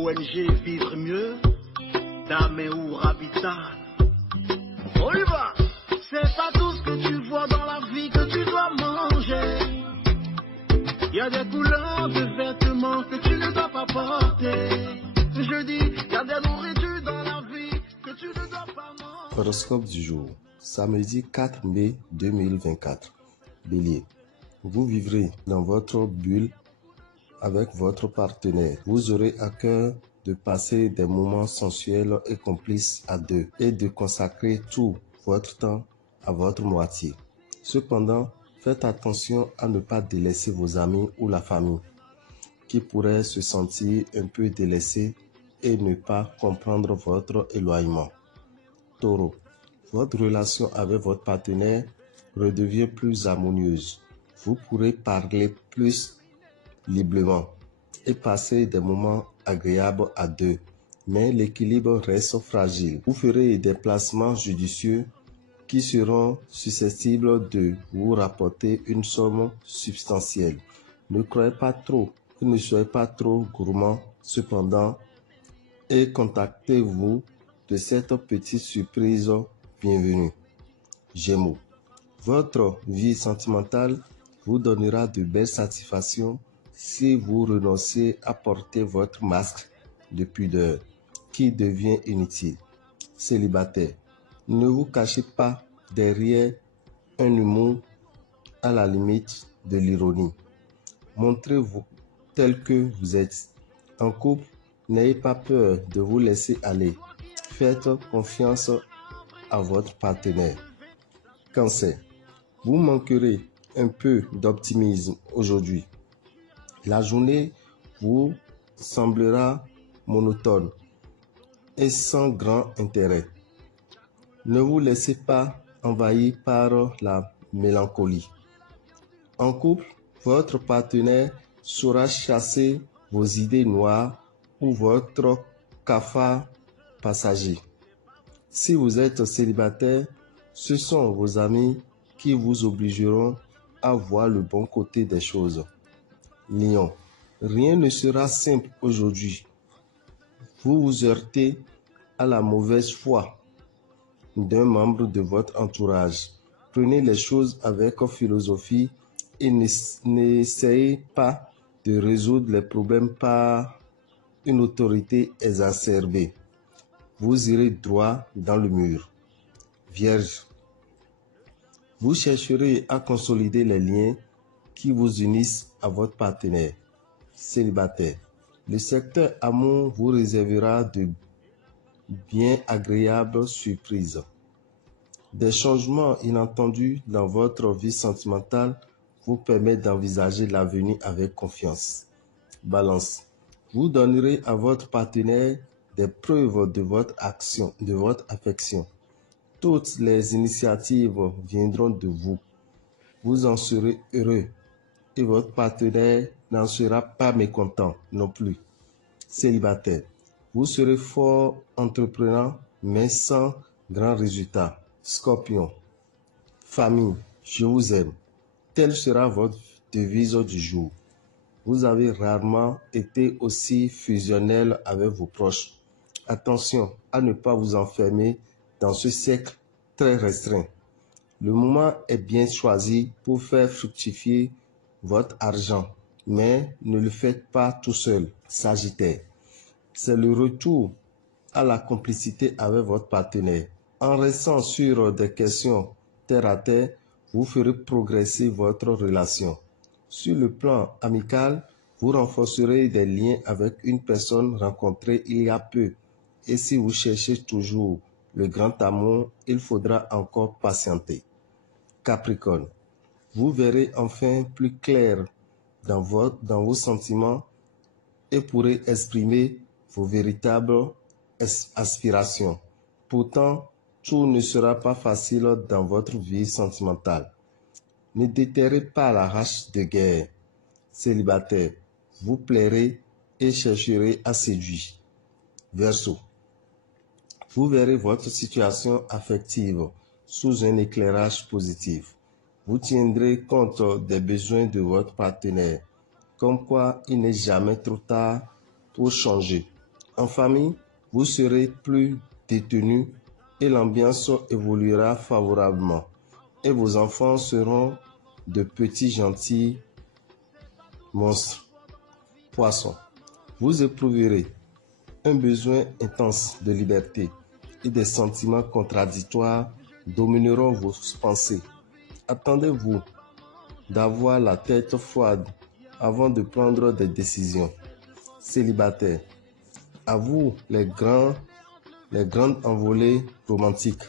ONG Vivre Mieux, Dame ou Habitat. On y va. C'est pas tout ce que tu vois dans la vie que tu dois manger. Il y a des couleurs de vêtements que tu ne dois pas porter. Je dis, il y a des nourritures dans la vie que tu ne dois pas manger. Horoscope du jour, samedi 4 mai 2024. Bélier, vous vivrez dans votre bulle avec votre partenaire. Vous aurez à cœur de passer des moments sensuels et complices à deux et de consacrer tout votre temps à votre moitié. Cependant, faites attention à ne pas délaisser vos amis ou la famille qui pourraient se sentir un peu délaissés et ne pas comprendre votre éloignement. Taureau, votre relation avec votre partenaire redevient plus harmonieuse. Vous pourrez parler plus librement et passer des moments agréables à deux, mais l'équilibre reste fragile. Vous ferez des placements judicieux qui seront susceptibles de vous rapporter une somme substantielle. Ne croyez pas trop et ne soyez pas trop gourmand cependant et contactez-vous de cette petite surprise bienvenue. Gémeaux, votre vie sentimentale vous donnera de belles satisfactions si vous renoncez à porter votre masque de pudeur qui devient inutile. Célibataire, ne vous cachez pas derrière un humour à la limite de l'ironie. Montrez-vous tel que vous êtes. En couple, n'ayez pas peur de vous laisser aller. Faites confiance à votre partenaire. Cancer, vous manquerez un peu d'optimisme aujourd'hui. La journée vous semblera monotone et sans grand intérêt. Ne vous laissez pas envahir par la mélancolie. En couple, votre partenaire saura chasser vos idées noires ou votre cafard passager. Si vous êtes célibataire, ce sont vos amis qui vous obligeront à voir le bon côté des choses. Lion, rien ne sera simple aujourd'hui. Vous vous heurtez à la mauvaise foi d'un membre de votre entourage. Prenez les choses avec philosophie et n'essayez pas de résoudre les problèmes par une autorité exacerbée. Vous irez droit dans le mur. Vierge, vous chercherez à consolider les liens qui vous unissent à votre partenaire. Célibataire, le secteur amour vous réservera de bien agréables surprises. Des changements inattendus dans votre vie sentimentale vous permettent d'envisager l'avenir avec confiance. Balance, vous donnerez à votre partenaire des preuves de votre action, de votre affection. Toutes les initiatives viendront de vous. Vous en serez heureux et votre partenaire n'en sera pas mécontent non plus. Célibataire, vous serez fort entreprenant mais sans grand résultat. Scorpion, famille, je vous aime. Telle sera votre devise du jour. Vous avez rarement été aussi fusionnel avec vos proches. Attention à ne pas vous enfermer dans ce cercle très restreint. Le moment est bien choisi pour faire fructifier votre argent, mais ne le faites pas tout seul. Sagittaire, c'est le retour à la complicité avec votre partenaire. En restant sur des questions terre à terre, vous ferez progresser votre relation. Sur le plan amical, vous renforcerez des liens avec une personne rencontrée il y a peu. Et si vous cherchez toujours le grand amour, il faudra encore patienter. Capricorne, vous verrez enfin plus clair dans vos sentiments et pourrez exprimer vos véritables aspirations. Pourtant, tout ne sera pas facile dans votre vie sentimentale. Ne déterrez pas la hache de guerre. Célibataire, vous plairez et chercherez à séduire. Verseau, vous verrez votre situation affective sous un éclairage positif. Vous tiendrez compte des besoins de votre partenaire, comme quoi il n'est jamais trop tard pour changer. En famille, vous serez plus détenus et l'ambiance évoluera favorablement. Et vos enfants seront de petits gentils monstres, poissons. Vous éprouverez un besoin intense de liberté et des sentiments contradictoires domineront vos pensées. Attendez-vous d'avoir la tête froide avant de prendre des décisions. Célibataires, à vous les grandes envolées romantiques.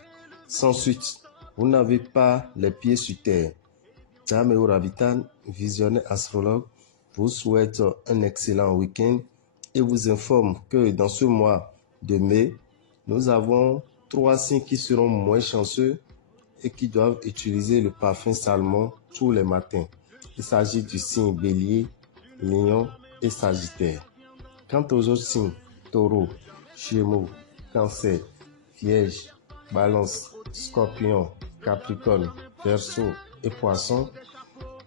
Sans suite, vous n'avez pas les pieds sur terre. Dameo Rabitan, visionnaire astrologue, vous souhaite un excellent week-end et vous informe que dans ce mois de mai, nous avons 3 signes qui seront moins chanceux et qui doivent utiliser le parfum Salmon tous les matins. Il s'agit du signe Bélier, Lion et Sagittaire. Quant aux autres signes, Taureau, Gémeaux, Cancer, Vierge, Balance, Scorpion, Capricorne, Verseau et Poisson,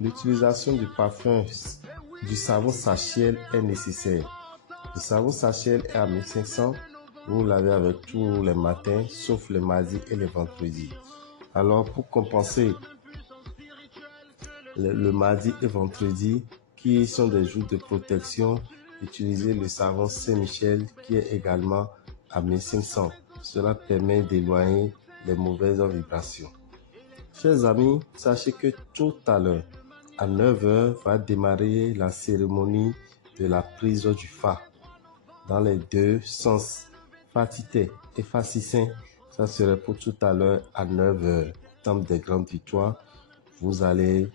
l'utilisation du parfum du savon Sachiel est nécessaire. Le savon Sachiel est à 1500. Vous l'avez avec tous les matins, sauf les mardis et les vendredis. Alors, pour compenser le mardi et vendredi, qui sont des jours de protection, utilisez le savon Saint-Michel qui est également à 1500. Cela permet d'éloigner les mauvaises vibrations. Chers amis, sachez que tout à l'heure, à 9h, va démarrer la cérémonie de la prise du Fa dans les deux sens. Fatité et Fascissin, ça serait pour tout à l'heure à 9h. Temps des grandes victoires, vous allez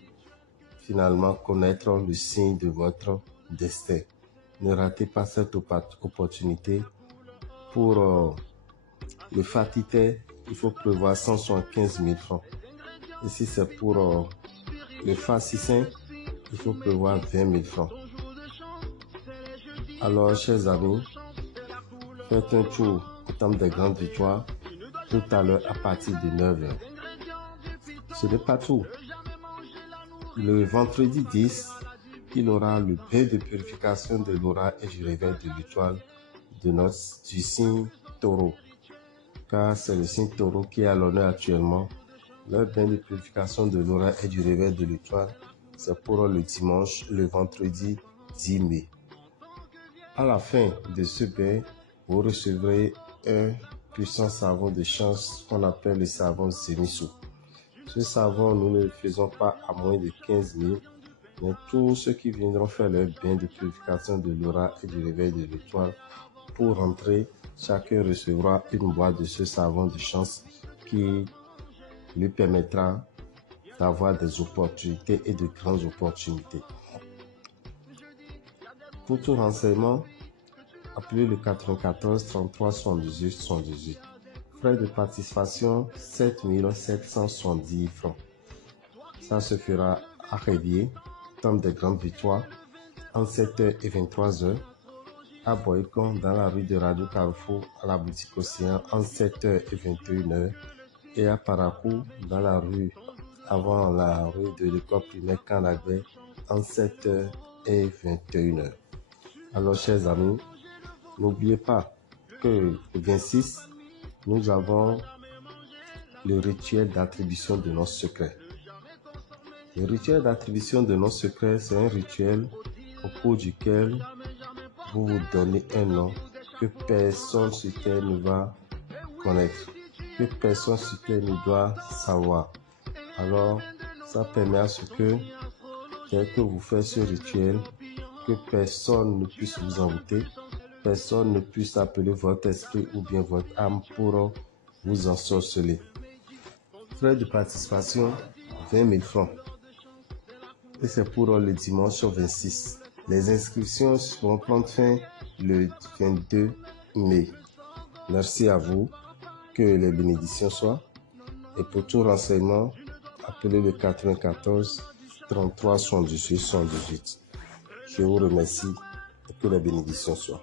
finalement connaître le signe de votre destin. Ne ratez pas cette opportunité. Pour le Fatité, il faut prévoir 175 000 francs. Et si c'est pour le Fascissin, il faut prévoir 20 000 francs. Alors, chers amis, faites un tour au temps des grandes victoires tout à l'heure à partir de 9h. Ce n'est pas tout. Le vendredi 10, il aura le bain de purification de l'aura et du réveil de l'étoile du signe Taureau. Car c'est le signe Taureau qui est à l'honneur actuellement. Le bain de purification de l'aura et du réveil de l'étoile, c'est pour le dimanche, le vendredi 10 mai. À la fin de ce bain, vous recevrez un puissant savon de chance qu'on appelle le savon Zemisu. Ce savon, nous ne le faisons pas à moins de 15 000, mais tous ceux qui viendront faire leur bain de purification de l'aura et du réveil de l'étoile, pour rentrer, chacun recevra une boîte de ce savon de chance qui lui permettra d'avoir des opportunités et de grandes opportunités. Pour tout renseignement, appelez le 94 33 78 78. Frais de participation 7 770 francs. Ça se fera à Révier, temps des grandes victoires, entre 7h et 23h. À Boycon, dans la rue de Radio Carrefour, à la boutique Océan, entre 7h et 21h. Et à Paracou, dans la rue, avant la rue de l'école primaire Canagbe, entre 7h et 21h. Alors, chers amis, n'oubliez pas que le 26, nous avons le rituel d'attribution de nos secrets. Le rituel d'attribution de nos secrets, c'est un rituel au cours duquel vous vous donnez un nom que personne sur terre ne va connaître, que personne sur terre ne doit savoir. Alors, ça permet à ce que, dès que vous faites ce rituel, que personne ne puisse vous envoûter, personne ne puisse appeler votre esprit ou bien votre âme pour vous ensorceler. Frais de participation, 20 000 francs. Et c'est pour le dimanche 26. Les inscriptions vont prendre fin le 22 mai. Merci à vous. Que les bénédictions soient. Et pour tout renseignement, appelez le 94 33 78 78. Je vous remercie et que les bénédictions soient.